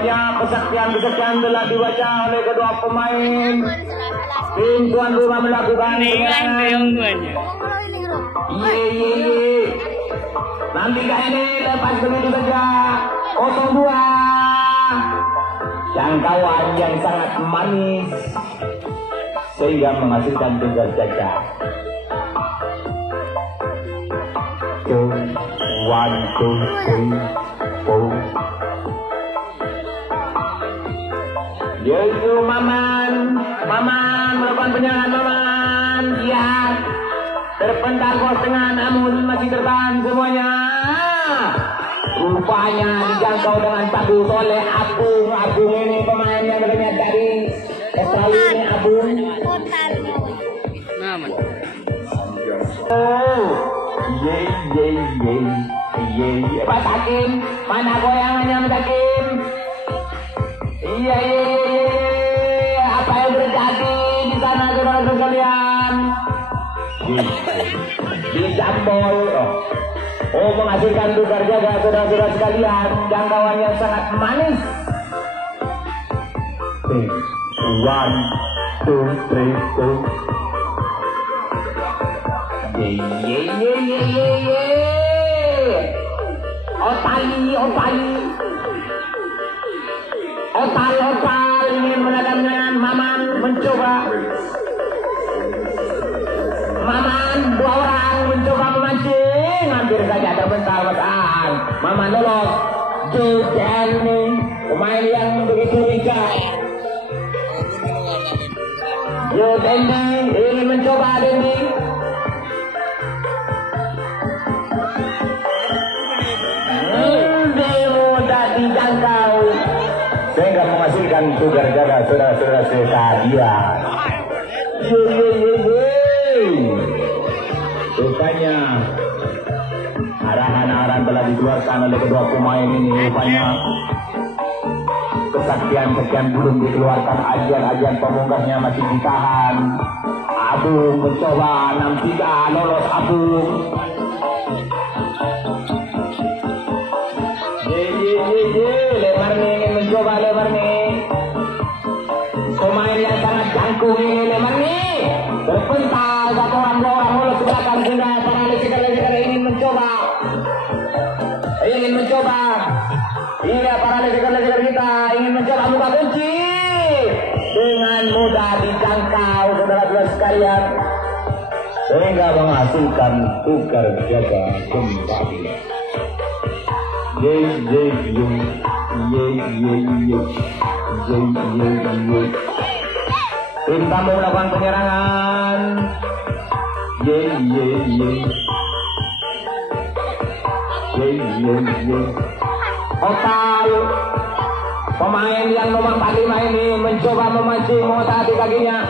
saja kesaktian telah dibaca oleh kedua pemain. Tim tuan rumah melakukan nanti ini lepas begitu saja 0-2. Jangkauan yang sangat manis sehingga menghasilkan tunggal caca. 1, 2, 3, 4. Yaitu Maman melakukan penyerangan Maman. Ya, terpental kos tengah namun masih tertahan semuanya. Rupanya dijangkau dengan bagus oleh Abung ini pemain yang katanya dari Australia ini Abung. Oh, ye. Pak Hakim, mana goyangannya Mas Hakim? Iya. Apa yang terjadi di sana saudara sekalian? Di jambol. Menghasilkan tukar jaga saudara-saudara sekalian. Jangkauannya sangat manis. 1, 2, 3, 4. Otal ingin menadamkan. Maman mencoba. Maman 2 orang mencoba memancing, hampir saja terbental Mas. Maman lolos. Denny, pemain yang begitu lincah. Denny ingin mencoba Denny. Mudah dijangkau sehingga menghasilkan tukar jaga saudara-saudara sekalian. Rupanya arahan telah dikeluarkan oleh kedua pemain ini. Rupanya kesaktian belum dikeluarkan, ajian pemungkasnya masih ditahan. Abung mencoba 6-3, lolos Abung. Lemarni ingin mencoba pemain yang sangat jangkung ini. Lemarni berpental 1 orang 2 orang lolos ke belakang sehingga para lesikal ingin mencoba. Iya, para lesikal kita ingin mencoba buka kunci. Dengan mudah dijangkau saudara-saudara sekalian sehingga menghasilkan tukar jaga kembali. Tim tamu melakukan penyerangan. Otal pemain yang nomor 45 ini mencoba memancing mengotak kakinya.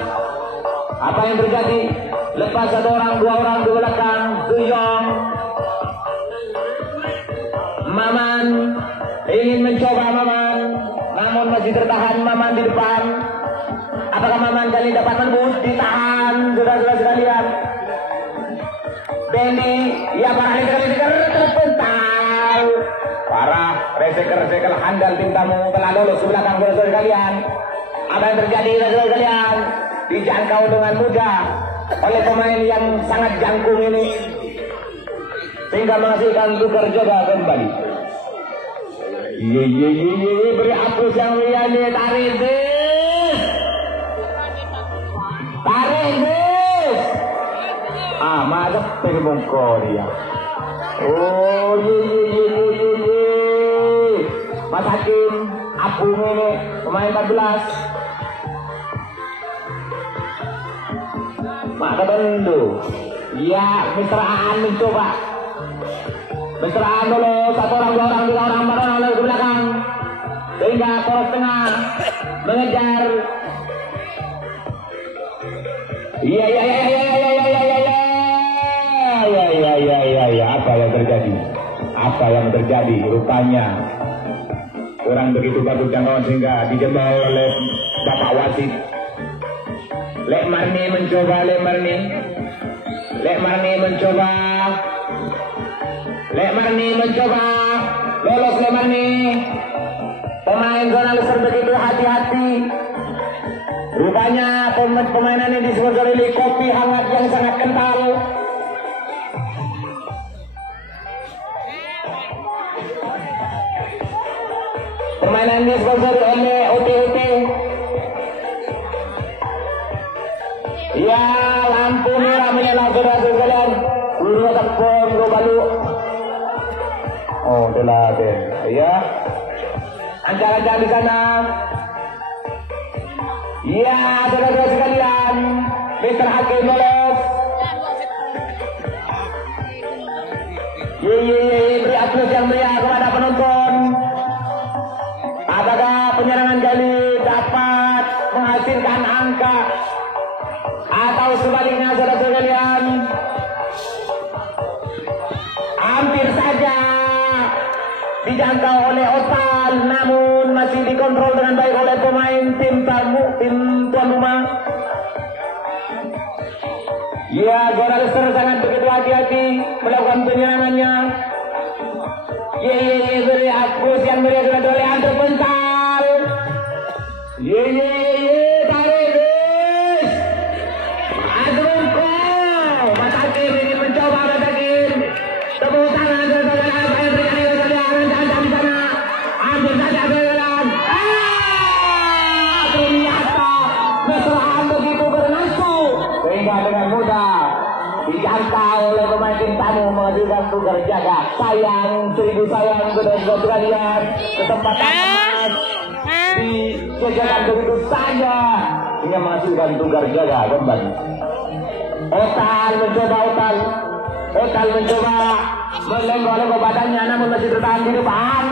Apa yang terjadi? Lepas 1 orang 2 orang di belakang. Duyong. Maman ingin mencoba namun masih tertahan Maman di depan. Apakah Maman kali dapat menembus? Ditahan saudara-saudara sekalian. Denny, ya para reseker terpental. Para reseker handal tim tamu telah lolos ke belakang saudara-saudara sekalian. Apa yang terjadi saudara sekalian? Dijangkau dengan mudah oleh pemain yang sangat jangkung ini sehingga menghasilkan tukar jaga kembali. Beri hapus yang mulia nih. Tarik bis. Masuk pengebong Korea. Mas Hakim Abung ini pemain 14. Maka Bendu. Ya, mesraan mencoba. Mesraan dulu 1 orang 2 orang 3 orang 4 orang lalu ke belakang sehingga poros tengah mengejar. Iya. Apa yang terjadi? Rupanya kurang begitu bagus jangkauan sehingga dijebol oleh Bapak Wasit. Lemarni mencoba. Lemarni mencoba. Lolos Lemarni. Pemain zona loser begitu hati-hati. Rupanya permainan ini disponsori kopi hangat yang sangat kental. Permainan ini disponsori oleh OTOT. Ya, lampu merah menyala saudara sekalian. Guru tepung lo balu. Oh, telaten. Ya. Ancang-ancang di sana. Ya, saudara sekalian. Mr. Hakim lolos. Beri aplaus yang meriah kepada penonton. Apakah penyerangan kali dapat menghasilkan angka atau sebaliknya saudara sekalian? Hampir saja dijangkau oleh Otal, namun masih dikontrol dengan baik oleh pemain tim tuan rumah. Ya, zona loser sangat begitu hati-hati melakukan penyerangannya. Beri aplaus yang meriah kepada oleh Andre Pental. Tarik guys. Adrunko. Matakin ingin mencoba Matakin. Tepuk tangan saudara apa yang terjadi di sana. Ambil saja jalan. Ternyata mesraan begitu berlangsung sehingga dengan mudah dijangkau oleh pemain tim tamu menghasilkan tugas jaga. Sayang, seribu sayang saudara sekalian, kesempatan emas dijajakan begitu saja hingga menghasilkan tugas jaga kembali. Otal mencoba melenggok-lenggok badannya namun masih bertahan di depan.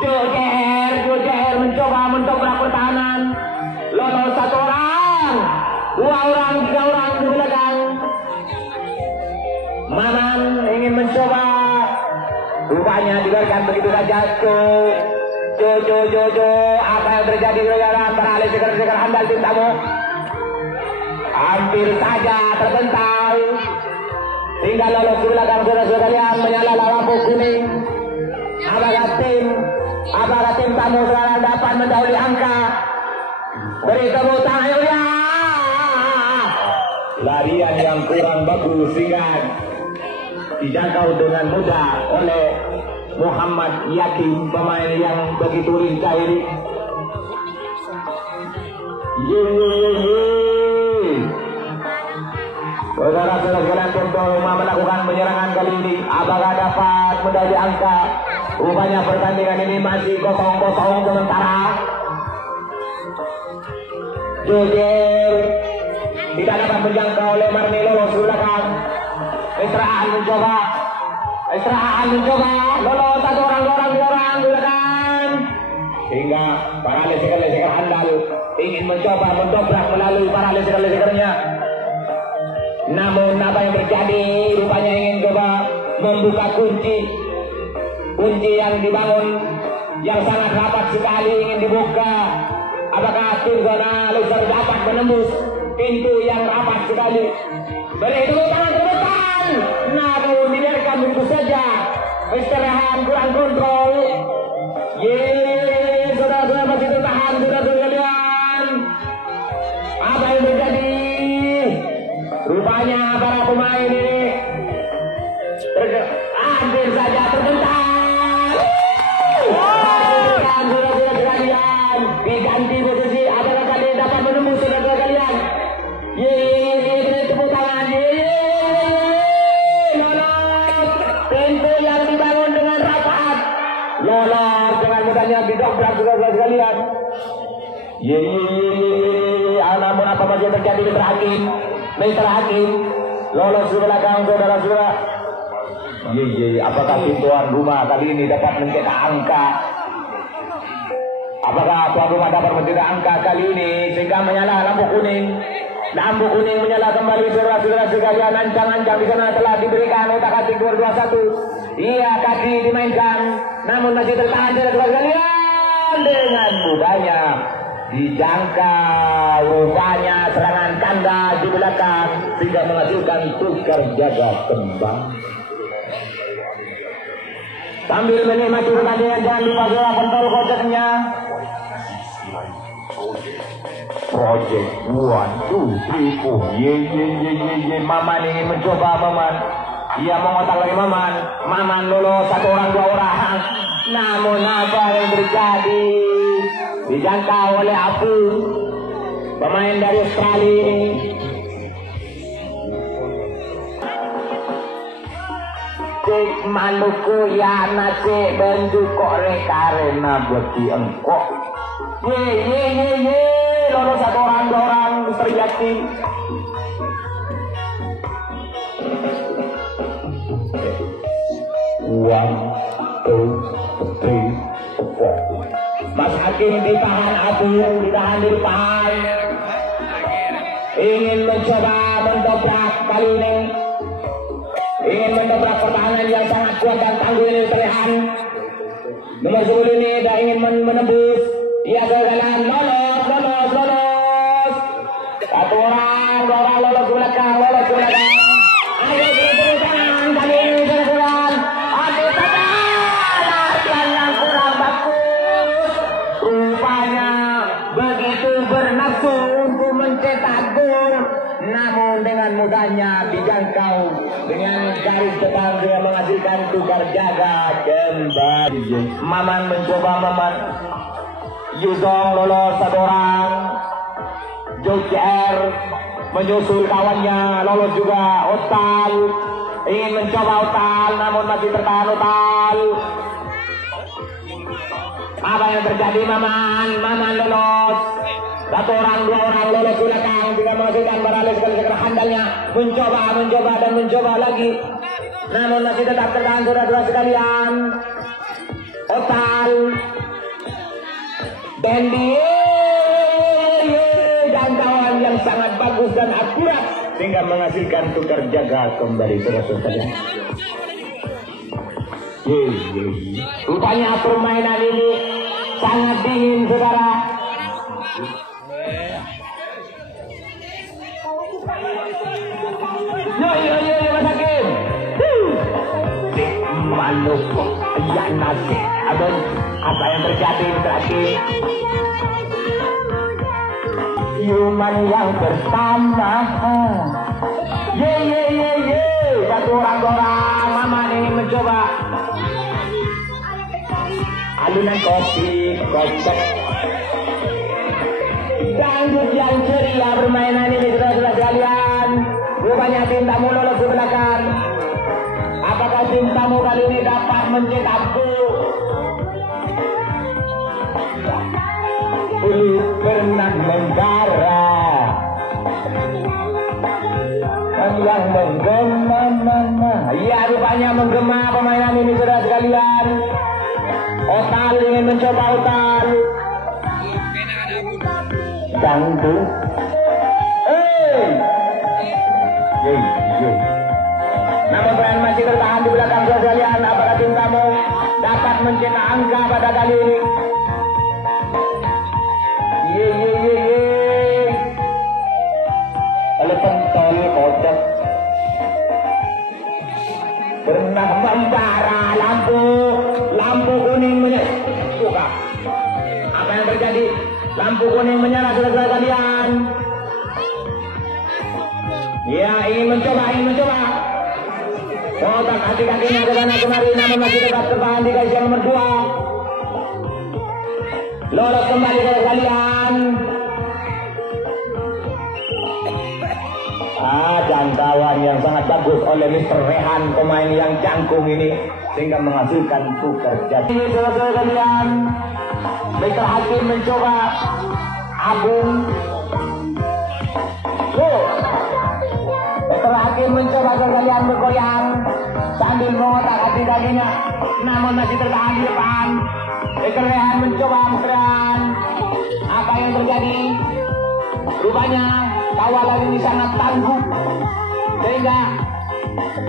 Jojer mencoba mendobrak pertahanan. Lolos satu orang, 2 orang, 3 orang di belakang. Maman ingin mencoba, rupanya dibiarkan begitu saja. Apa yang terjadi antara leseker handal tim tamu? Hampir saja terbental hingga lolos ke belakang saudara sekalian. Menyala lampu kuning. Apakah tim tamu sekarang dapat mendahului angka? Beri tepuk tangan ya. Larian yang kurang bagus sehingga dijangkau dengan mudah oleh Muhammad Yakin, pemain yang begitu lincah ini. Saudara-saudara sekalian, tim rumah melakukan penyerangan kali ini. Apakah dapat mendahului angka? Rupanya pertandingan ini masih kosong-kosong sementara. Jojer tidak dapat menjangkau oleh Marmelo di belakang. Esraan mencoba lolos satu orang, 2 orang di belakang. Hingga para leseker handal ingin mencoba mendobrak melalui para lesekernya. Namun apa yang terjadi? Rupanya ingin coba membuka kunci yang dibangun yang sangat rapat sekali ingin dibuka. Apakah tim zona loser dapat menembus pintu yang rapat sekali? Beri tepuk tangan terdepan. Namun dibiarkan begitu saja. Istirahat kurang kontrol. Saudara-saudara masih tertahan saudara sekalian. Apa yang terjadi? Rupanya para pemain ini hampir saja terbental. Saudara-saudara sekalian, diganti posisi. Apakah kalian dapat menembus saudara sekalian? Tepuk tangan. Lolos. Pintu yang dibangun dengan rapat. Lolos dengan mudahnya didobrak saudara sekalian. Namun apa masih terjadi Mr. Hakim lolos ke belakang saudara-saudara. Apakah tim tuan rumah kali ini dapat mencetak angka? Apakah tuan rumah dapat mencetak angka kali ini sehingga menyala lampu kuning? Lampu kuning menyala kembali saudara-saudara sekalian. Ancang-ancang di sana telah diberikan otak-atik 2-1. Iya, kaki dimainkan, namun masih tertahan saudara sekalian dengan mudahnya dijangkau. Rupanya serangan kanda di belakang tidak menghasilkan tukar jaga kembang. Sambil menikmati pertandingan jangan lupa gerak kontrol kotaknya. Project 1, 2, 3, 4. Ye. Maman ingin mencoba Maman. Ia mengotak lagi Maman. Maman lolos 1 orang 2 orang. Namun apa yang terjadi? Dijangkau oleh Apu, pemain dari Australia ini. Cek Maluku ya nasi bentuk korek karena bagi engkau. Ye. Lolos 1 orang 2 orang terjadi. One, two, three, four. Mas Hakim ditahan Abu, ditahan di depan. Ingin mencoba mendobrak kali ini. Ingin mendobrak pertahanan yang sangat kuat dan tangguh ini terlihat. Nomor 10 ini dah ingin menembus. Ia kegagalan, lolos. 1 orang, 2 orang lolos ke belakang. Ayo terus-terusan kali ini terus-terusan. Aduh yang kurang bagus. Rupanya begitu bernafsu untuk mencetak gol. Namun dengan mudahnya dijangkau dengan garis depan dia menghasilkan tukar jaga kembali. Maman mencoba Yuzong lolos 1 orang. Joker menyusul kawannya, lolos juga Otal. Ingin mencoba Otal, namun masih tertahan Otal. Apa yang terjadi Maman lolos. 1 orang 2 orang lolos ke belakang. Juga menghasilkan beralih sekali handalnya. Mencoba lagi. Namun masih tetap tertahan saudara-saudara sekalian. Otal. Dendi jangkauan yang sangat bagus dan akurat sehingga menghasilkan tukar jaga kembali saudara-saudara. Rupanya permainan ini sangat dingin saudara. Yo Mas Hakim. Maluku ya nasi. Apa yang terjadi terakhir? Human yang pertama. Ye. 1 orang 2 orang. Mama ingin mencoba. Alunan kopi, kocok. Dangdut yang ceria permainan ini saudara-saudara sekalian. Rupanya tim tamu lolos ke belakang. Apakah tim tamu kali ini dapat mencetak gol? Pernah menggara yang menggema. Ya rupanya menggema permainan ini saudara sekalian. Otal ingin mencoba Otal. Dangdut. Namun tren masih tertahan di belakang saudara sekalian. Apakah tim tamu dapat mencetak angka pada kali ini? Oleh pentol kocok pernah membara lampu kuning menyala. Apa yang terjadi? Lampu kuning menyala saudara kalian. Ya ingin mencoba. Otak hati-hatinya ke sana kemari namun masih tetap tertahan di garis yang nomor 2. Lolos kembali saudara kalian. Jangkauan yang sangat bagus oleh Mr. Rehan, pemain yang jangkung ini sehingga menghasilkan tukar jaga. Ini saudara kalian. Mr. Hakim mencoba Agung. Mr. Hakim mencoba kalian bergoyang sambil mengotak hati kakinya, namun masih tertahan di depan. Mr. Rehan mencoba Amsterdam. Apa yang terjadi? Rupanya kawalan ini sangat tangguh sehingga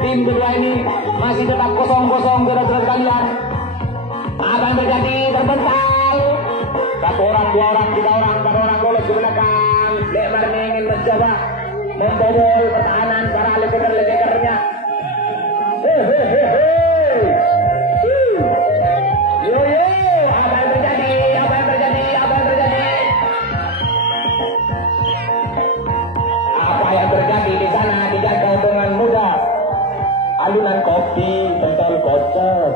tim kedua ini masih tetap kosong-kosong saudara-saudara sekalian. Apa yang terjadi? Terbental. 1 orang, 2 orang, 3 orang, 4 orang lolos ke belakang. Lemar ingin mencoba membobol pertahanan para ledeker-ledekernya. kocok.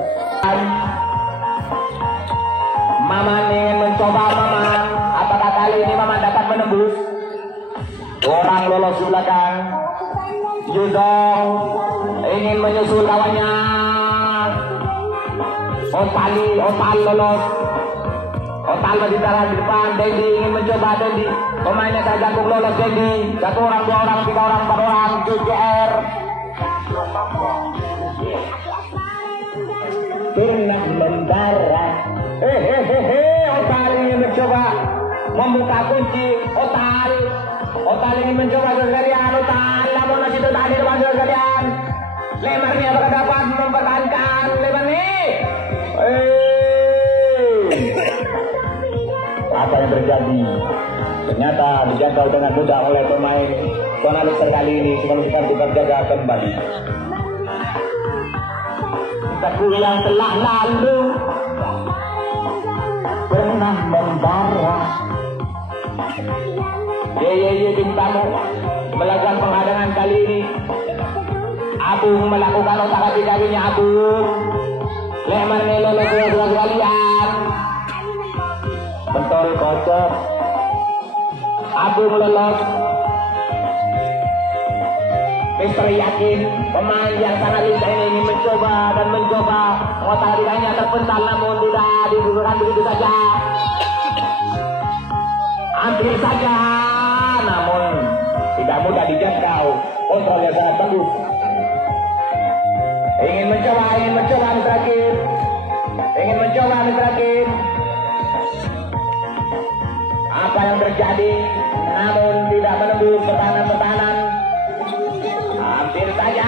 Maman ingin mencoba Maman. Apakah kali ini Maman dapat menembus? Orang lolos di belakang. Yudong ingin menyusul kawannya. Otal lolos. Otal masih taruh di depan. Dendi ingin mencoba Dendi. Pemainnya tergabung lolos Dendi. 1 orang, 2 orang, 3 orang, 4 orang. JJR. Pernah membara. Otal ingin mencoba membuka kunci. Otal ingin mencoba sekalian. Otal namun masih tertahan di depan sekalian. Lemarnya apakah dapat mempertahankan Lemar ini? Apa yang terjadi? Ternyata dijangkau dengan mudah oleh pemain Sonalus kali ini. Cuma jaga kembali. Aku yang telah lalu pernah membara. Ye Bintang melakukan penghadangan kali ini. Abung melakukan otak-atik kakinya Abung. Lemar Nelo dua kalian. Pentol kocok. Abung lolos. Mister yakin pemain yang sangat lincah ini mencoba otak-atiknya terpental namun tidak didudukkan begitu saja. Hampir saja namun tidak mudah dijangkau. Kontrolnya sangat bagus. Ingin mencoba Mr. Kim. Apa yang terjadi? Namun tidak menembus pertahanan. Hampir saja.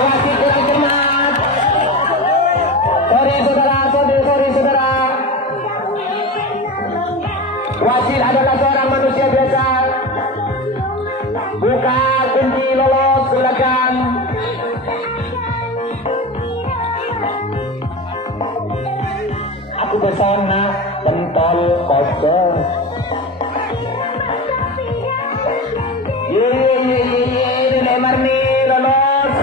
Wasit kurang cermat. Sorry saudara. Wasit adalah seorang manusia biasa. Buka kunci lolos, silakan. Aku pesona pentol kosong. Ye Neymar nih lolos.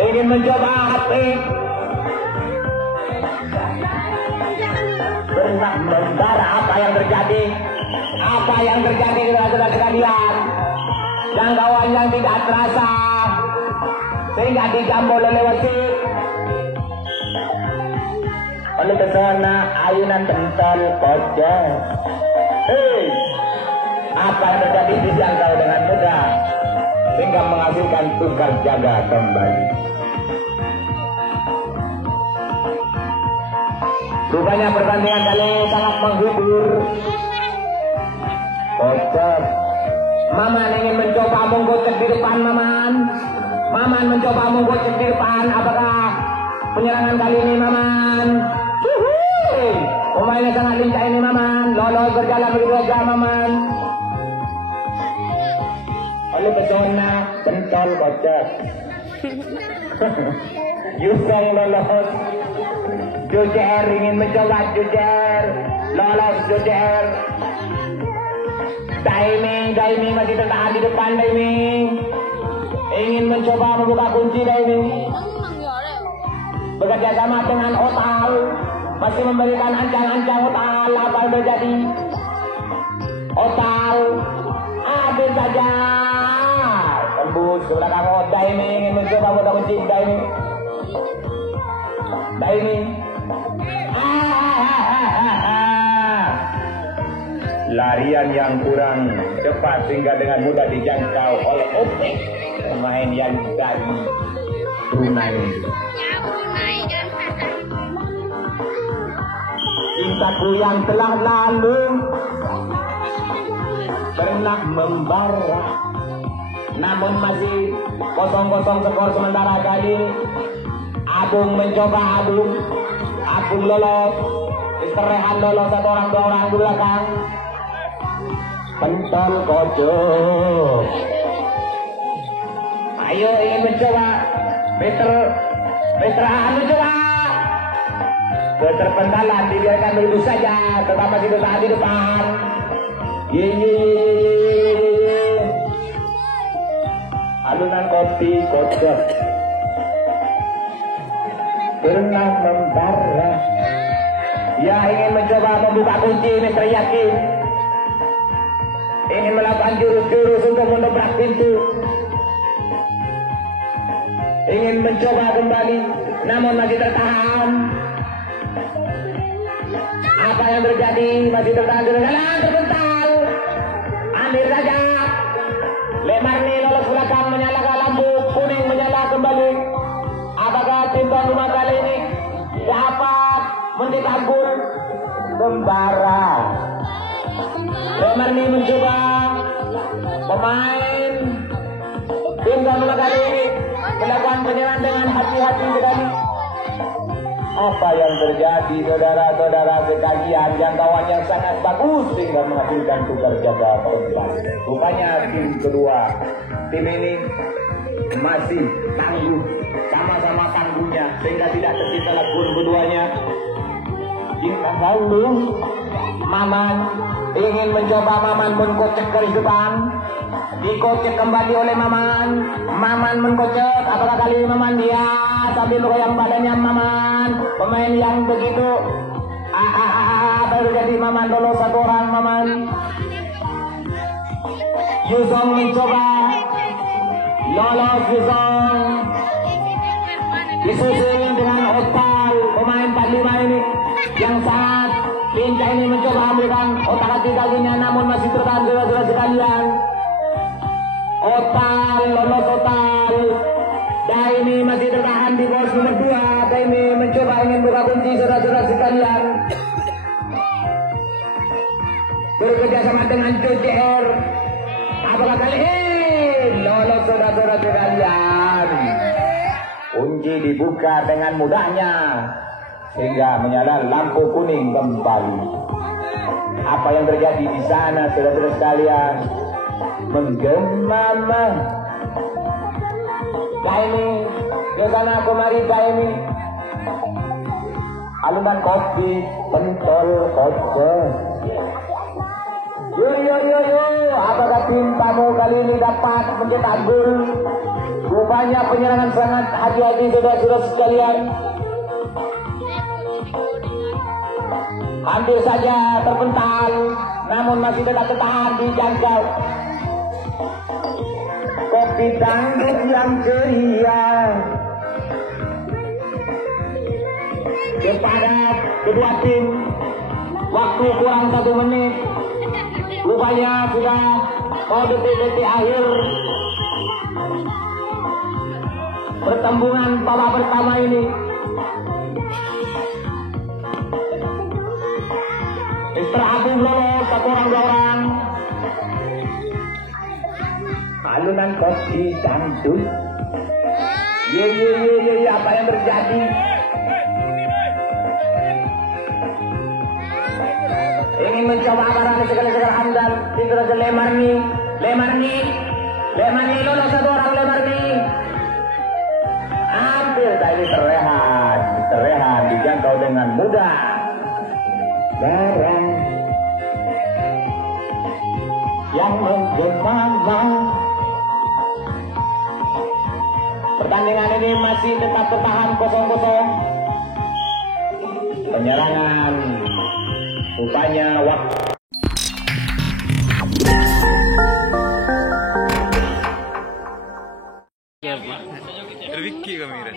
Ingin mencoba HP. Pernah membara. Apa yang terjadi saudara sekalian? Jangkauan yang tidak terasa sehingga dijambol oleh wasit. Oleh pesona ayunan pentol kocok. Apa yang terjadi dijangkau dengan mudah sehingga menghasilkan tukar jaga kembali. Rupanya pertandingan kali sangat menghibur. Kocok. Maman ingin mencoba menggocek di depan Maman mencoba menggocek di depan. Apakah penyerangan kali ini Maman? Pemainnya sangat lincah ini Maman. Lolos berjalan begitu saja Maman. Oleh pesona pentol kocok. Yusong lolos. Jojer ingin mencoba lolos Jojer. Daiming masih tertahan di depan. Daiming ingin mencoba membuka kunci. Daiming bekerja sama dengan Otal, masih memberikan ancang-ancang Otal. Apa yang terjadi? Otal habis saja tembus ke belakang. Daiming ingin mencoba membuka kunci. Daiming larian yang kurang cepat sehingga dengan mudah dijangkau oleh Opek, pemain yang dari Brunei. Cintaku yang telah lalu pernah membara, namun masih 0-0 skor sementara kali. Abung mencoba Abung lolos. Mister Rehan lolos 1 orang 2 orang di belakang. Pentol kocok. Ayo ingin mencoba. Mister Rehan mencoba. berpentalan, dibiarkan dulu saja, tetap masih bertahan di depan. Alunan kopi kocok pernah membara. Ya, ingin mencoba membuka kunci Mr. Yakin, ingin melakukan jurus-jurus untuk mendobrak pintu, ingin mencoba kembali, namun masih tertahan. Apa yang terjadi? Masih tertahan di dalam terbental. Ambil saja. Lemarni lolos belakang, menyalakan lampu kuning, menyala kembali. Apakah tim tuan rumah kali ini dapat mendekabul membara? Lemarni mencoba, pemain tim tuan rumah kali ini melakukan penyerangan dengan hati-hati sekali. Apa yang terjadi saudara-saudara sekalian, jangkauan yang sangat bagus sehingga menghasilkan tukar jaga keempat. Rupanya tim kedua, tim ini masih tangguh, sama-sama tangguhnya sehingga tidak tercipta gol keduanya. Jika lalu Maman ingin mencoba, Maman mengkocek garis depan, dikocek kembali oleh Maman. Maman mengkocek, apakah kali ini Maman? Dia sambil goyang badannya Maman, pemain yang begitu baru jadi Maman lolos satu orang. Maman Yusong mencoba lolos, Yusong disusul dengan Otal, pemain 45 ini yang sangat pincang ini mencoba ambilkan otak-atik kakinya, namun masih tertahan saudara-saudara sekalian. Otal, lolos Otal. Daimi masih tertahan di pos nomor 2. Daimi mencoba ingin buka kunci saudara-saudara sekalian. Bekerja sama dengan JR. Apakah kali ini lolos saudara-saudara sekalian? Kunci dibuka dengan mudahnya sehingga menyala lampu kuning kembali. Apa yang terjadi di sana saudara-saudara sekalian? Menggema Daimi ke sana kemari. Daimi alunan kopi pentol kocok. Yo, apakah tim tamu kali ini dapat mencetak gol? Rupanya penyerangan sangat hati-hati saudara-saudara sekalian. Hampir saja terpental, namun masih tetap tertahan di jangkau. Kopi dangdut yang ceria kepada kedua tim. Waktu kurang 1 menit. Rupanya sudah mau detik-detik akhir pertembungan babak pertama ini. Mr. Agung lolos 1 orang 2 orang. Alunan kopi dangdut. Ye, apa yang terjadi? Ingin mencoba barang segala-segala Hamdan. Tidak ada Lemarni lolos 1 orang. Lemarni hampir tadi terrehat dijangkau dengan mudah. Barang yang menggema. Pertandingan ini masih tetap bertahan 0-0. Penyerangan rupanya waktu. Ricky kamera.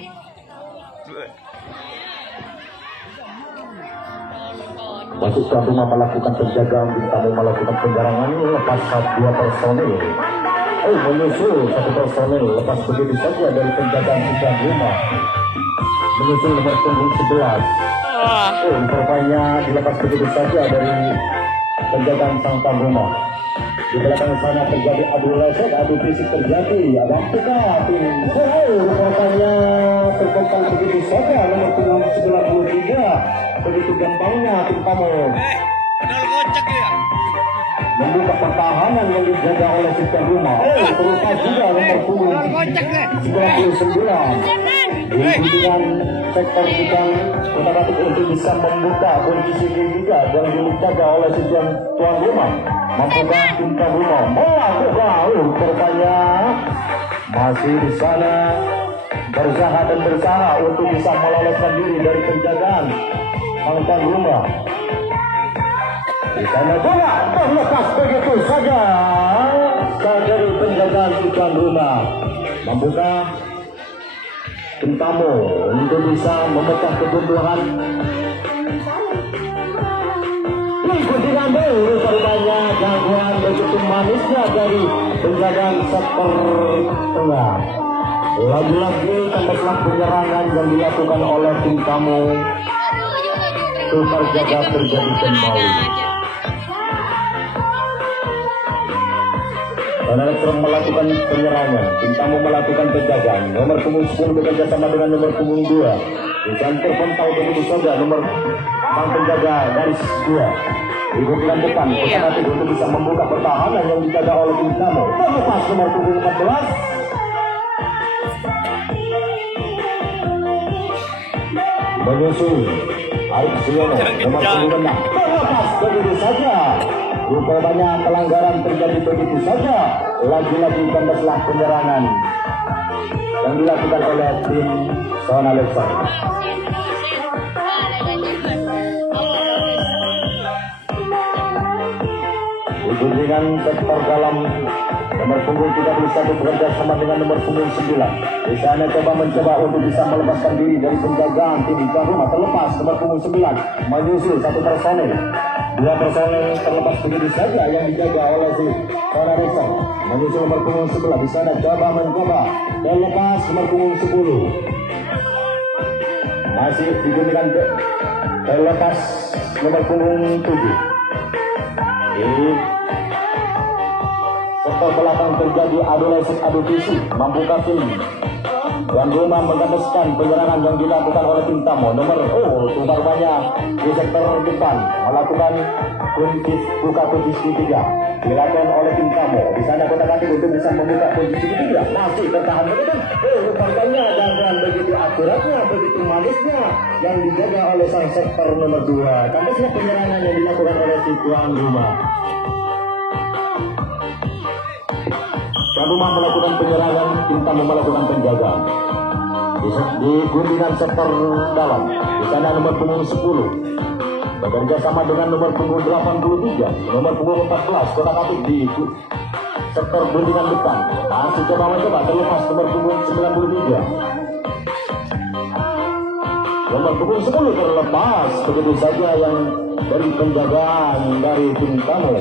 Wasit tuan rumah melakukan penjagaan, tamu melakukan penyerangan, lepas 2 personil. Menyusul 1 personil, lepas begitu saja dari penjagaan tuan rumah. Menyusul nomor punggung 11. Rupanya dilepas begitu saja dari penjagaan sang tuan rumah. Di belakang sana terjadi adu lesek, adu fisik terjadi. Ada apakah tim? Rupanya terkotak begitu saja nomor punggung 93. Begitu gampangnya tim tamu Padahal kocak ya. membuka pertahanan yang dijaga oleh si tuan rumah. Berupa juga nomor punggung 99 dengan sektor bidang Kota Batik untuk bisa membuka kondisi Liga yang dijaga oleh si tuan rumah. Mampukah tim tuan rumah melakukan berupaya masih di sana berusaha untuk bisa meloloskan diri dari penjagaan tuan rumah. Di sana bola terlepas begitu saja dari penjagaan tuan rumah. Mampukah tim tamu untuk bisa memecah kegunduhan? Ikut diambil rupanya gangguan begitu manisnya dari penjagaan sektor tengah. Lagi-lagi tembaklah penyerangan yang dilakukan oleh tim tamu. Tukar jaga terjadi kembali. Elektron melakukan penyerangan, tim tamu melakukan penjagaan. Nomor punggung 10 bekerja sama dengan nomor punggung 2. Dicampur pental begitu saja nomor sang penjaga dari 2. Dibutuhkan depan, Kota Batik untuk bisa membuka pertahanan yang dijaga oleh tim tamu. Terlepas nomor punggung 14. Menyusul Arif Siono nomor punggung 6. Terlepas begitu saja. Rupanya pelanggaran terjadi begitu saja. Lagi-lagi tembaklah penyerangan yang dilakukan oleh tim Sona Leksan. Digunjingan sektor dalam nomor punggung 31 bekerja sama dengan nomor punggung 9. Di sana mencoba untuk bisa melepaskan diri dari penjagaan tim tuan rumah. Terlepas nomor punggung 9 menyusul satu personel. 2 personel terlepas begitu saja yang dijaga oleh si Sona Leksan. Menyusul nomor punggung 11. Di sana mencoba terlepas nomor punggung 10. Masih digunjingan terlepas nomor punggung 7. Ini sektor belakang terjadi adu fisik. Mampukah tim tuan rumah menghabiskan penyerangan yang dilakukan oleh tim tamu? Nomor banyak di sektor depan melakukan buka kunci ketiga dilakukan oleh tim tamu. Di sana Kota Batik untuk bisa membuka kunci ketiga masih bertahan begitu. Rupanya dan begitu akuratnya, begitu manisnya yang dijaga oleh sang sektor nomor 2. Tambahnya penyerangan yang dilakukan oleh si tuan rumah. Tuan rumah melakukan penyerangan, tim tamu melakukan penjagaan. Di guntingan sektor dalam, di sana nomor punggung 10 bekerja sama dengan nomor punggung 83, nomor punggung 14 Kota Batik di sektor guntingan depan. Masih mencoba terlepas nomor punggung 93. Nomor punggung 10 terlepas begitu saja yang dari penjagaan dari tim tamu.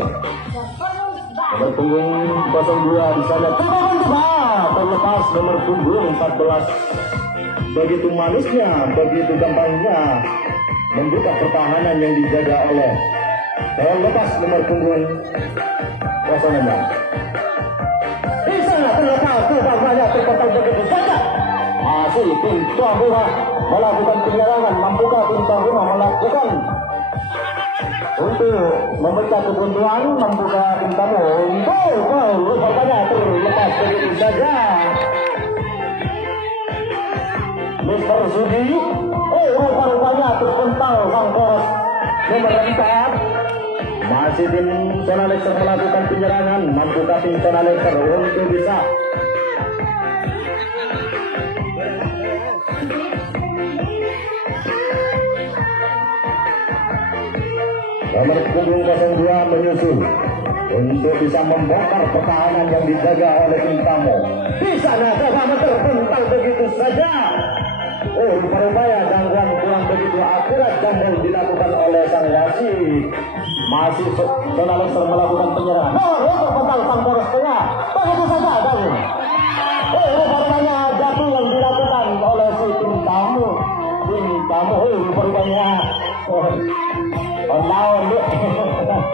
Nomor punggung 02 di sana terlepas nomor punggung 14. Begitu manisnya, begitu gampangnya membuka pertahanan yang dijaga oleh terlepas nomor punggung 06. Di sana terlepas banyak terpental begitu saja. Masih tim tuan rumah melakukan penyerangan. Mampukah tim tuan rumah melakukan untuk memecah kebuntuan? Mampukah tim tamu untuk rupanya terlepas begitu saja. Mr. Sudi rupanya terpental sang poros nomor 4. Masih tim Sona Leksan melakukan penyerangan. Mampukah tim Sona Leksan untuk bisa nomor punggung 02 menyusul untuk bisa membongkar pertahanan yang dijaga oleh tim tamu. Di sana sama terpental begitu saja. Rupanya gangguan kurang begitu akurat yang dilakukan oleh sang wasit. Masih Sona Leksan melakukan penyerangan. Terpental sang poros tengah. Begitu saja gangguan. Rupanya jatuh yang dilakukan oleh si tim tamu. Tim tamu rupanya lawan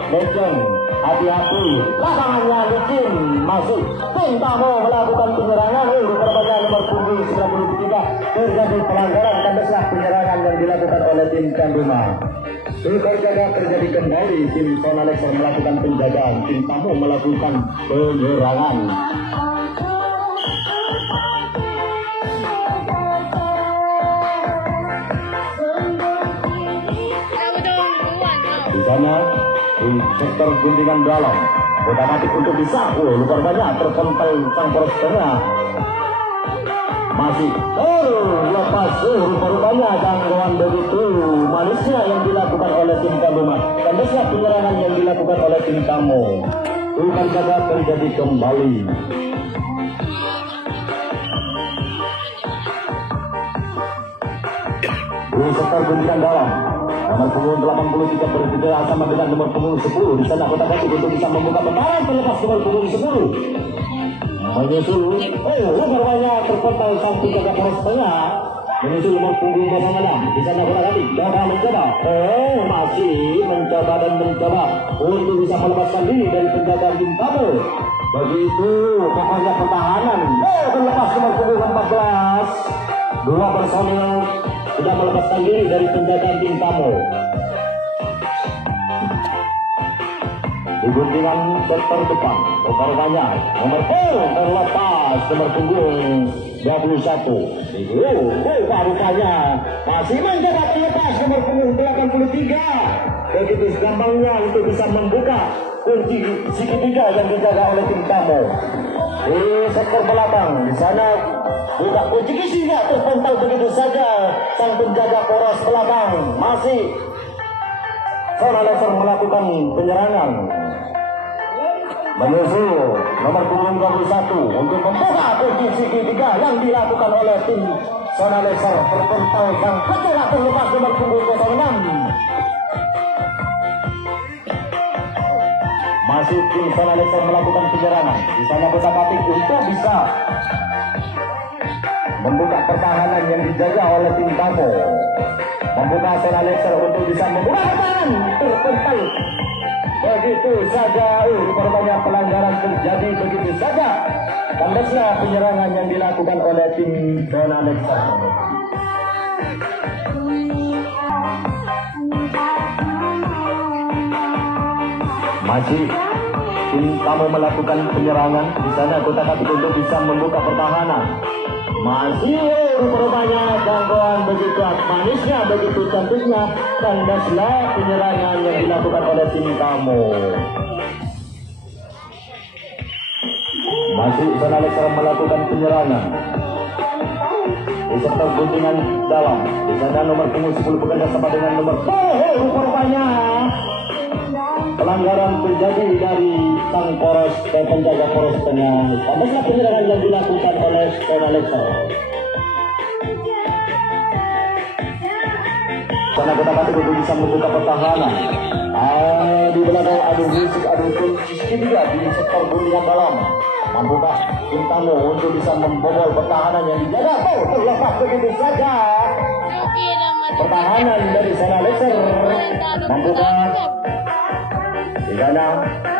Legend, hati-hati, lapangannya licin. Masih tim tamu melakukan penyerangan. Rupanya nomor punggung 93 sudah terjadi pelanggaran tandaslah penyerangan yang dilakukan oleh tim tuan rumah. Terjaga terjadi kembali, tim Zona Lexer melakukan penjagaan, tim tamu melakukan penyerangan. Di sana di sektor guntingan dalam otomatis untuk disapu luar banyak terpental sang poros tengah masih lepas rupanya gangguan begitu manisnya yang dilakukan oleh tim tuan rumah dan besar penyerangan yang dilakukan oleh tim tamu bukan saja terjadi kembali. Di sektor guntingan dalam nomor punggung 83 berbicara sama dengan nomor punggung 10. Di sana Kota Batu untuk bisa membuka pertahanan terlepas nomor punggung 10. Menyusul, rupanya terpental sang penjaga poros tengah. Menyusul nomor punggung 06. Di sana Kota Batu mencoba. Masih mencoba dan mencoba untuk bisa melepaskan diri dari penjagaan tim tamu. Begitu pokoknya pertahanan. Terlepas nomor punggung 14. Dua personil sudah melepaskan diri dari penjagaan tim tamu. Di guntingan sektor depan, rupanya nomor terlepas nomor punggung 21. Rupanya masih mencoba terlepas nomor punggung 83. Begitu gampangnya untuk bisa membuka kunci segitiga yang dijaga oleh tim tamu. Di sektor belakang, di sana buka kunci isinya terpental begitu saja sang penjaga poros belakang masih Zona Lexer melakukan penyerangan menyusul nomor punggung 21 untuk membuka kunci segitiga yang dilakukan oleh tim Zona Lexer terpental sang penjaga terlepas nomor punggung 06. Masih tim Zona Lexer melakukan penyerangan di sana Kota Batik untuk bisa membuka pertahanan yang dijaga oleh tim tamu. Membuka Zona Lexer untuk bisa membuka pertahanan terpental. Begitu saja, rupanya pelanggaran terjadi begitu saja. Tandaslah penyerangan yang dilakukan oleh tim Zona Lexer. Masih tim tamu melakukan penyerangan di sana Kota Batik untuk bisa membuka pertahanan. Masih rupanya gangguan begitu manisnya, begitu cantiknya tandaslah penyerangan yang dilakukan oleh tim tamu. Masih Zona Lexer melakukan penyerangan di sektor guntingan dalam. Di sana nomor punggung 10 bekerja sama dengan nomor rupanya pelanggaran terjadi dari sang poros dan penjaga poros tengah. Tandaslah penyerangan yang dilakukan oleh Zona Lexer. Karena Kota Batik untuk bisa membuka pertahanan. Di belakang adu musik, adu kunci juga di sektor guntingan dalam. Membuka tim tamu untuk bisa membobol pertahanan yang dijaga. Terlepas begitu saja. Pertahanan dari Zona Lexer membuka. Di sana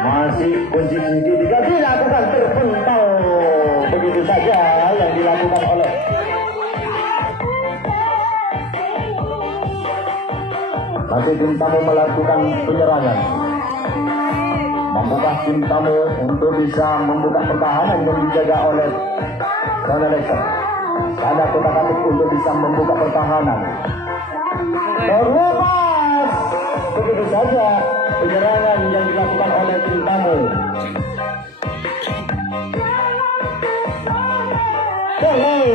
masih kunci segitiga dilakukan terpental begitu saja yang dilakukan oleh masih tim tamu melakukan penyerangan. Membuka tim tamu untuk bisa membuka pertahanan yang dijaga oleh Zona Lexer. Ada Kota Batik untuk bisa membuka pertahanan. Terlepas begitu saja penyerangan yang dilakukan oleh tim tamu.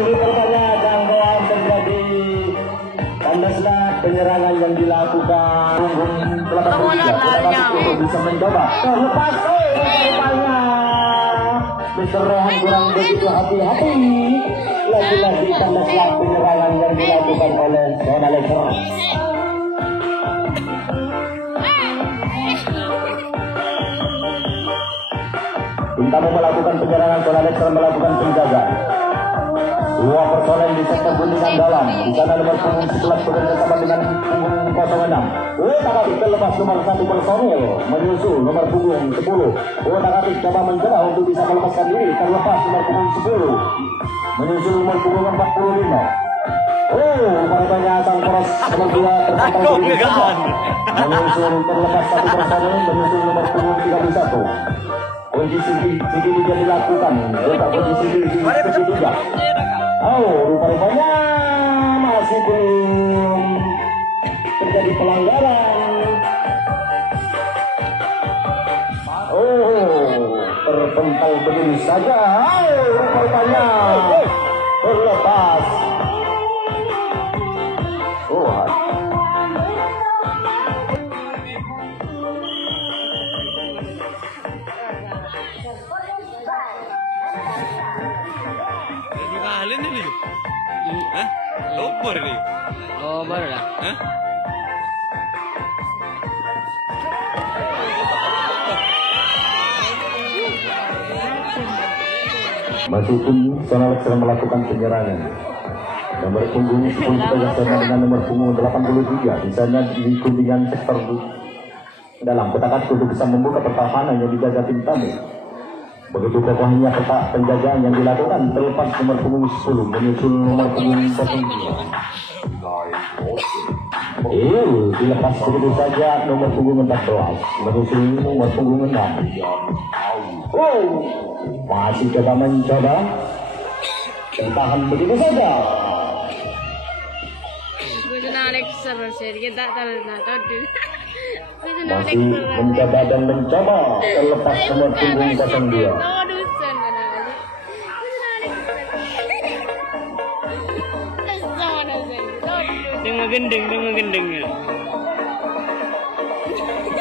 Rupanya gangguan terjadi. Tandaslah penyerangan yang dilakukan. Untuk bisa mencoba. Terlepas rupanya Mr. Rehan kurang begitu hati-hati. Lagi-lagi tandaslah penyerangan yang dilakukan oleh Zona Lexer. Tim tamu melakukan penyerangan, Zona Lexer melakukan penjagaan. Dua personel di sektor guntingan dalam. Di sana nomor punggung 11 bekerjasama dengan punggung 06. Otak-atik terlepas nomor 1 personel menyusul nomor punggung 10. Otak-atik coba mencegah untuk bisa melepaskan diri, terlepas nomor punggung 10 menyusul nomor punggung 45. Rupanya sang poros nomor 2 terpantau di depan. Menyusul terlepas 1 personel menyusul nomor punggung 31. Kunci segitiga dilakukan. Letak kunci segitiga. Rupa-rupanya masih belum terjadi pelanggaran. Terpental begini saja. Rupa-rupanya terlepas. Oh, baru dah. Masih pun Sonalek sedang melakukan penyerangan. Nomor punggung 10 bekerjasama dengan nomor punggung 83. Di sana di kunjungan sektor dalam kotak untuk bisa membuka pertahanan yang dijaga tim tamu. Begitu kokohnya petak penjagaan yang dilakukan terlepas nomor punggung 10 menyusul nomor punggung 02. Dilepas begitu saja nomor punggung 14 menyusul nomor punggung 6. Masih coba mencoba bertahan begitu saja. Masih mencoba dan mencoba terlepas nomor punggung 02. Dengan gendeng ya.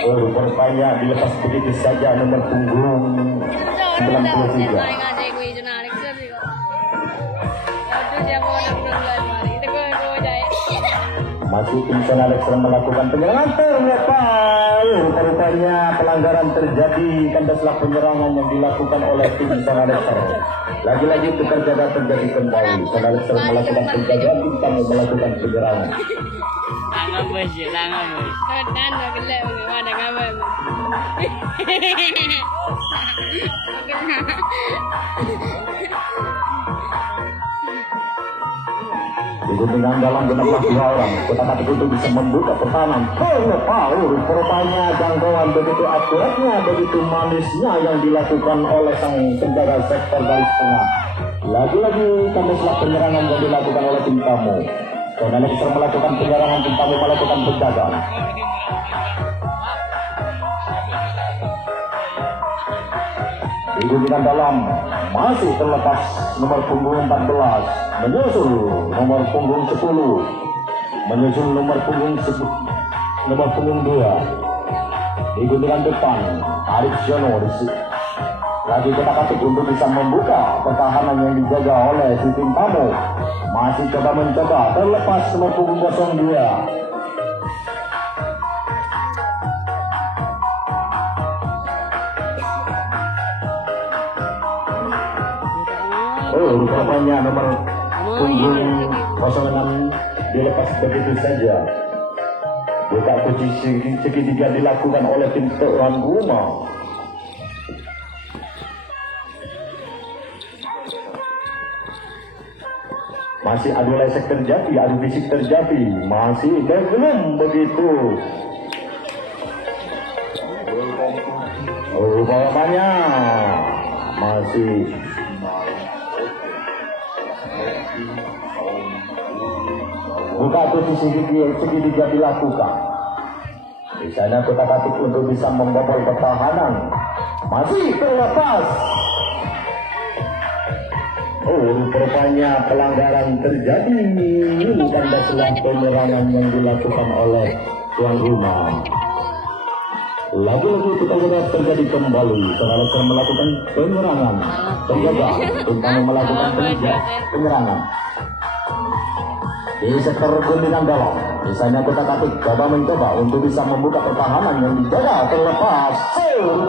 Rupanya dilepas begitu saja nomor punggung 93. Masih tim Sonalek sedang melakukan penyerangan terlepas. Rupanya pelanggaran terjadi kandas penyerangan yang dilakukan oleh tim Sonalek. Lagi-lagi tukar jaga terjadi kembali. Sonalek sedang melakukan penjagaan, tim tamu melakukan penyerangan. Langan bos. Kan dah gelap mana kabar. Di guntingan dalam genaplah 2 orang. Kotak-atik itu bisa membuka pertahanan. Rupanya jangkauan begitu akuratnya, begitu manisnya yang dilakukan oleh sang penjaga sektor garis tengah. Lagi-lagi kandaslah penyerangan yang dilakukan oleh tim tamu. Sonalek sedang melakukan penyerangan, tim tamu melakukan penjagaan. Di guntingan dalam masih terlepas nomor punggung 14 menyusul nomor punggung 10 menyusul nomor punggung 2. Di guntingan depan Arif Jono lagi kotak-atik untuk bisa membuka pertahanan yang dijaga oleh si tim tamu. Masih coba mencoba terlepas nomor punggung 02. Rupanya nomor punggung 06 dilepas begitu saja. Buka kunci segitiga dilakukan oleh tim tuan rumah. Masih adu lesek terjadi, adu fisik terjadi, masih belum begitu. Rupanya masih buka posisi segitiga dilakukan. Di sana kotak-atik untuk bisa membobol pertahanan. Masih terlepas. Rupanya pelanggaran terjadi. Tanda selang penyerangan yang dilakukan oleh tuan rumah. Lagi-lagi kita lihat terjadi kembali. Sonalek melakukan penyerangan. Penjaga tentang melakukan penyerangan. Di sektor guntingan dalam, misalnya Kota Katik coba mencoba untuk bisa membuka pertahanan yang dijaga terlepas.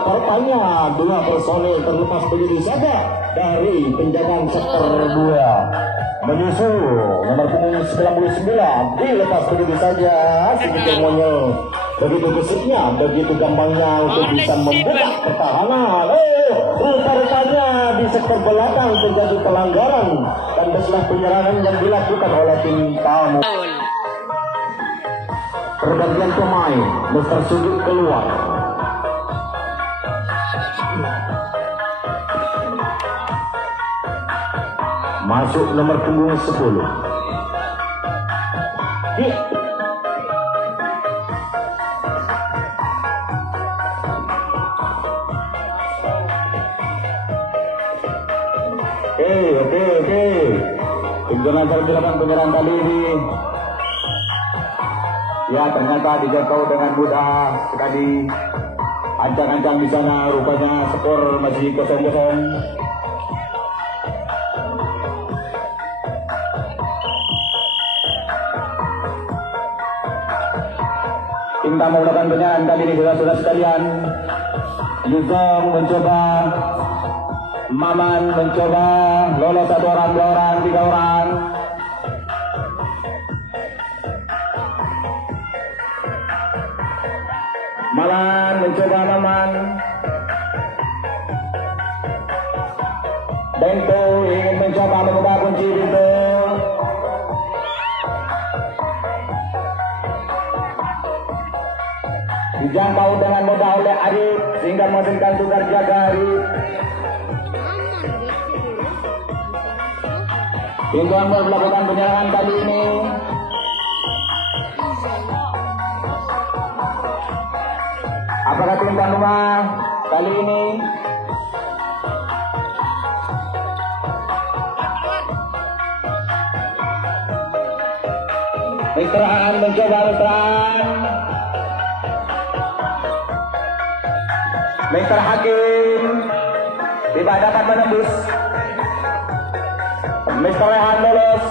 Rupanya dua personil terlepas begitu saja dari penjagaan sektor 2. Menyusul nomor punggung 99 dilepas begitu saja. Sedikit monyol, begitu besarnya, begitu gampangnya untuk bisa membuka pertahanan. Rupanya di sektor belakang terjadi pelanggaran dan setelah penyerangan yang dilakukan oleh tim tamu. Pergantian pemain, Mr. Sudut keluar. Masuk nomor punggung 10. Oke. Tunjukkan pergerakan penyerang kali ini. Ya, ternyata dijangkau dengan mudah sekali. Ancang-ancang di sana, rupanya skor masih 0-0. Tim tamu melakukan penyerang kali ini, saudara-saudara sekalian. Yuzong mencoba, Maman mencoba, lolos 1 orang, 2 orang, 3 orang. Maman mencoba, Maman. Bento ingin mencoba membuka kunci Bento. Dijangkau dengan mudah oleh Arif sehingga menghasilkan tukar jaga Arif. Tim tuan melakukan penyerangan kali ini. Apakah tim tuan rumah kali ini? Mr. An mencoba Mr. An. Mr. Hakim tidak dapat menembus. Mr. Rehan lolos.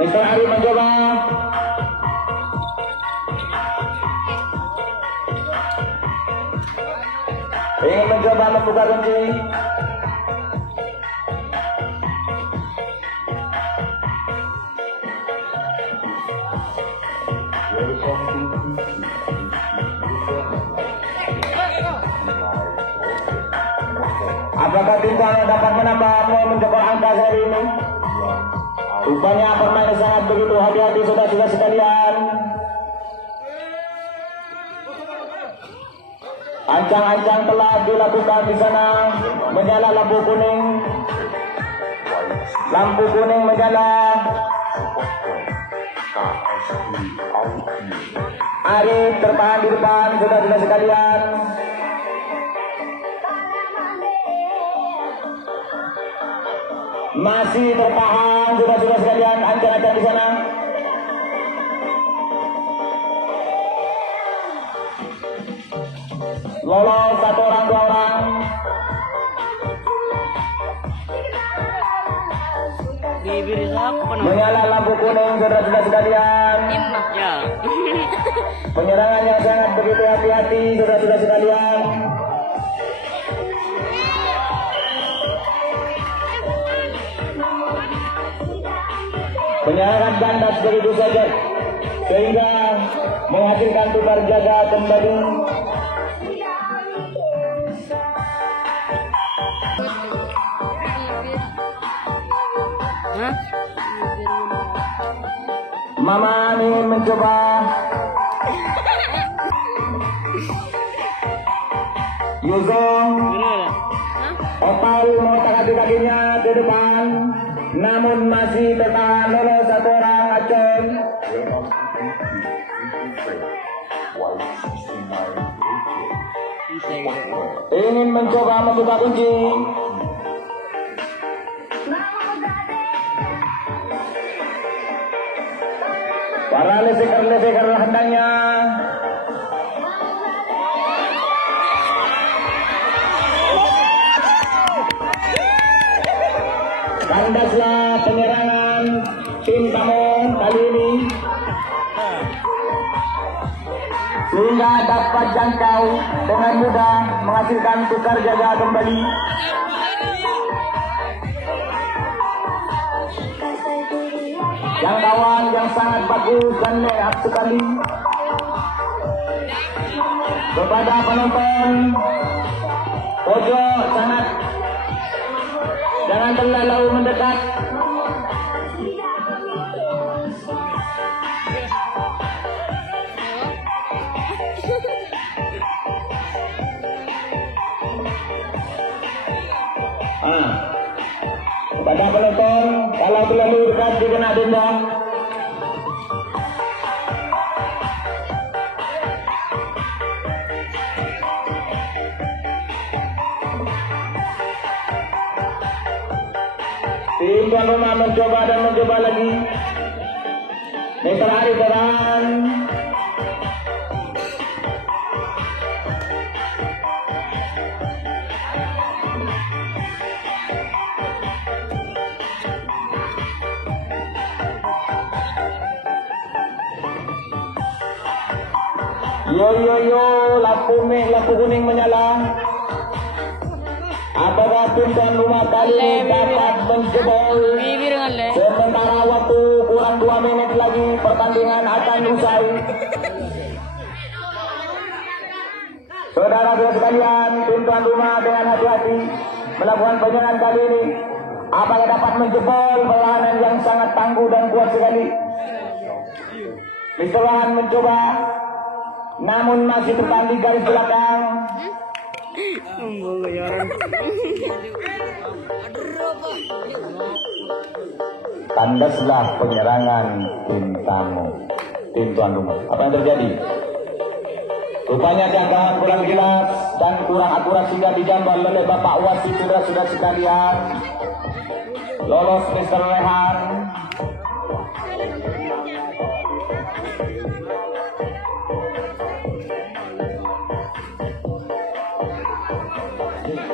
Mr. Ari mencoba. Ingin mencoba membuka kunci. Apakah tim tuan dapat menambah mencetak angka hari ini? Rupanya permainan sangat begitu hati-hati saudara-saudara sekalian. Ancang-ancang telah dilakukan di sana. Menyala lampu kuning. Lampu kuning menyala. Arif tertahan di depan saudara-saudara sekalian. Masih tertahan saudara-saudara sekalian, ancang-ancang di sana. Lolos 1 orang, 2 orang. Bibir siapa? Menyala lampu kuning saudara-saudara sekalian. Ya. Penyerangan yang sangat begitu hati-hati saudara-saudara sekalian. Penyerangan kandas begitu saja sehingga menghasilkan tukar jaga kembali. Mama ingin mencoba. Yuzong Opal mau tarik kakinya ke depan, namun masih bertahan lolos 1 orang Aceh. Ingin mencoba membuka kunci. Para leseker hendaknya Kandaslah penyerangan tim tamu kali ini sehingga dapat jangkau dengan mudah menghasilkan tukar jaga kembali. Jangkauan yang sangat bagus dan lehat sekali. Kepada penonton pojok jangan terlalu mendekat. Kepada penonton, kalau terlalu dekat dikena denda. Tim tuan rumah mencoba dan mencoba lagi. Mr. Arif Dadan. Yo, lampu kuning menyala. Apakah tim tuan rumah kali ini dapat menjebol? Sementara waktu kurang 2 menit lagi pertandingan akan usai. Saudara-saudara sekalian, tim tuan rumah dengan hati-hati melakukan penyerangan kali ini. Apakah dapat menjebol perlawanan yang sangat tangguh dan kuat sekali? Mr. Wahan mencoba, namun masih tertahan di garis belakang. Tandaslah penyerangan tim tamu, tim tuan rumah. Apa yang terjadi? Rupanya jangkauan kurang jelas dan kurang akurat sehingga dijambal oleh Bapak Wasit. Saudara-saudara sekalian, lolos Mr. Rehan.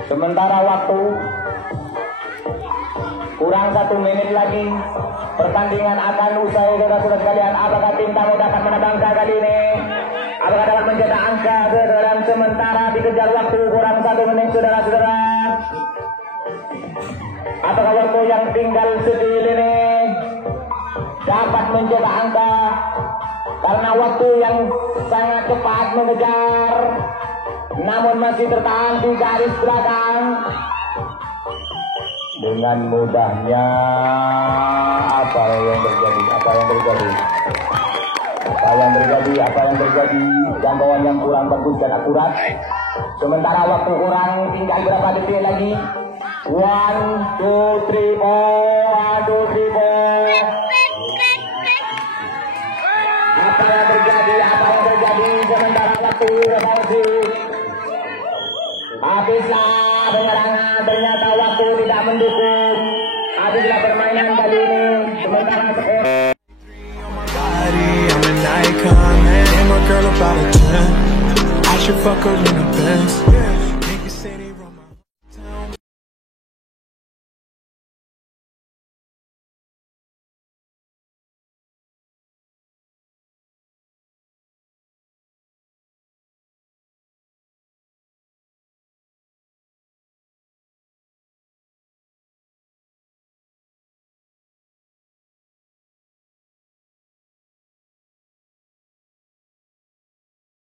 Sementara waktu kurang 1 menit lagi pertandingan akan usai. Saudara-saudara sekalian, apakah tim tamu dapat menambah angka kali ini? Apakah dapat mencetak angka? Dan sementara dikejar waktu kurang 1 menit, saudara-saudara. Apakah waktu yang tinggal sedikit ini dapat mencetak angka? Karena waktu yang sangat cepat mengejar, namun masih tertahan di garis belakang. Dengan mudahnya apa yang terjadi? Jangkauan yang kurang bagus dan akurat. Sementara waktu kurang tinggal berapa detik lagi? 1, 2, 3, 4. Apa yang terjadi? Sementara waktu masih habislah penyerangan. Ternyata waktu tidak mendukung. Habislah permainan kali ini. Sementara I'm an icon, man. I'm a girl about a 10. I should fuck her in the Benz.